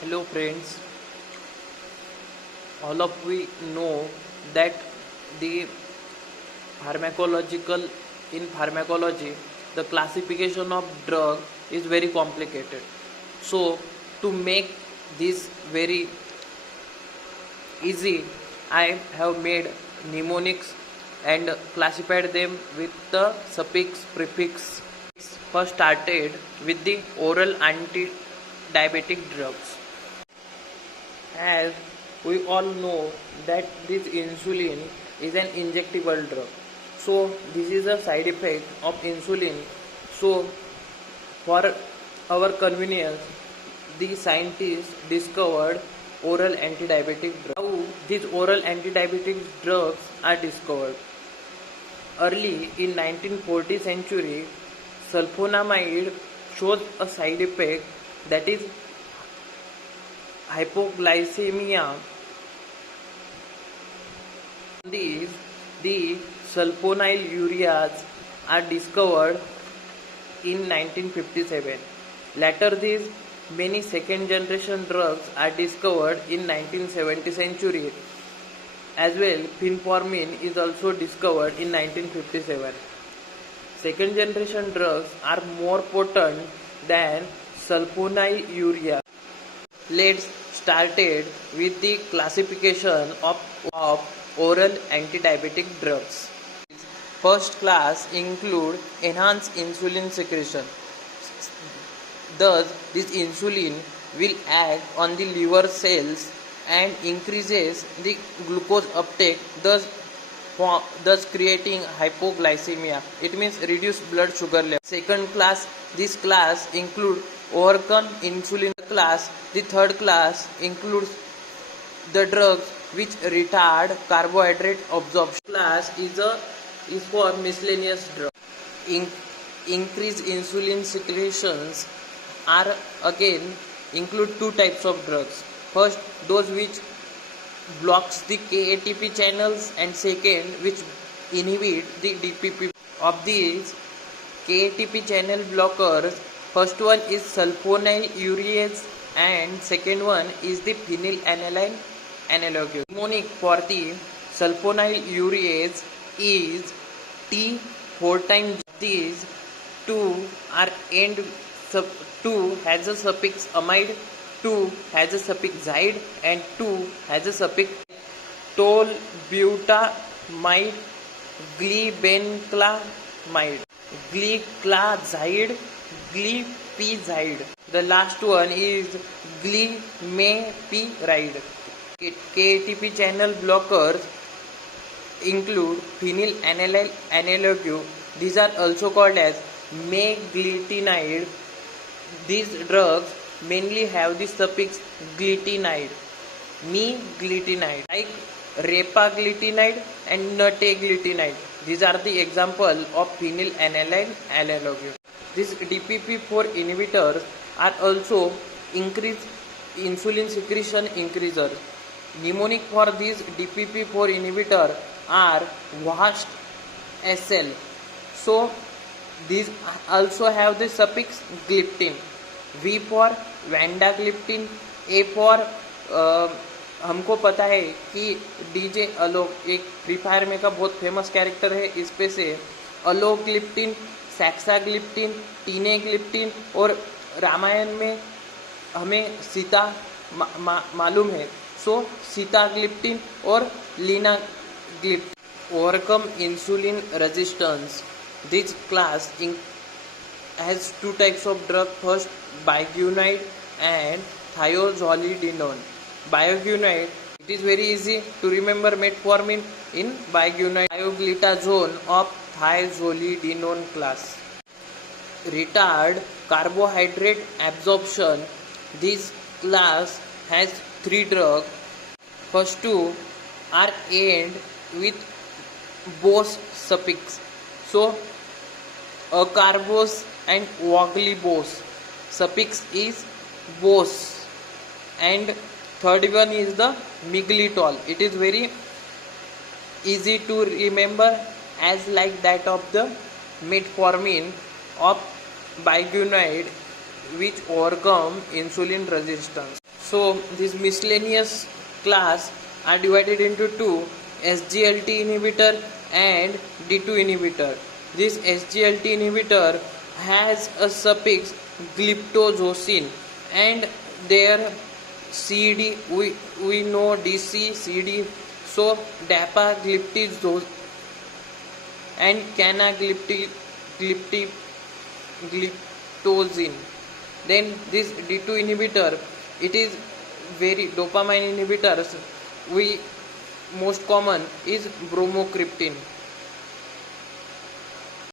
Hello friends, all of we know that the pharmacological in pharmacology the classification of drug is very complicated. So to make this very easy, I have made mnemonics and classified them with the suffix prefix. First started with the oral anti-diabetic drugs. As we all know that this insulin is an injectable drug, so this is a side effect of insulin. So for our convenience, the scientists discovered oral anti-diabetic drugs. How these oral anti-diabetic drugs are discovered? Early in 1940 century, sulfonamide shows a side effect, that is hypoglycemia. The sulfonyl ureas are discovered in 1957. Later, these many second generation drugs are discovered in 1970 century. As well, fenformin is also discovered in 1957. Second generation drugs are more potent than sulfonyl urea. Let's started with the classification of oral anti-diabetic drugs. First class include enhanced insulin secretion. Thus, this insulin will act on the liver cells and increases the glucose uptake, thus creating hypoglycemia. It means reduced blood sugar level. Second class, this class include overcome insulin class. The third class includes the drugs which retard carbohydrate absorption. Class is for miscellaneous drugs. Increased insulin secretions are again include two types of drugs. First, those which blocks the KATP channels, and second, which inhibit the DPP. Of these KATP channel blockers, first one is sulfonyl urease and second one is the phenylalanine analog. Mnemonic for the sulfonyl urease is T 4 times. These two are end 2 has a suffix amide, 2 has a suffix zide, and 2 has a suffix tolbutamide, glibenclamide, gliclazide, glipizide. The last one is glimepiride. KATP channel blockers include phenylalanine analog. These are also called as meglitinides. These drugs mainly have the suffix glitinide, meglitinide, like repaglitinide and nutaglitinide. These are the example of phenylalanine analog. These DPP-4 inhibitors are also increased insulin secretion increasers. Mnemonic for these DPP-4 inhibitor are VAST SL. So these also have the suffix gliptin. V for vandagliptin, A for हमको पता है कि DJ Alok एक free fire में का बहुत famous character है, इस पे से अलोग्लिप्टिन, सैक्साग्लिप्टिन, टीनेग्लिप्टिन और रामायण में हमें सीता मालूम है, सो सीताग्लिप्टिन और linagliptin. Overcome insulin resistance. This class has two types of drug. First, biguanide and thiazolidinone. Biguanide, it is very easy to remember metformin in biguanide. Thioglitazone of thiazolidinone class. Retard carbohydrate absorption. This class has three drugs. First two are end with Bose suffix. So acarbose and voglibose suffix is Bose, and third one is the miglitol. It is very easy to remember as like that of the metformin of biguanide, which overcome insulin resistance. So this miscellaneous class are divided into two: SGLT inhibitor and D2 inhibitor. This SGLT inhibitor has a suffix glyptozocine, and their CD, we know DC CD, so dapagliflozin and canagliflozin. Then this D2 inhibitor, it is very dopamine inhibitors. We most common is bromocriptine.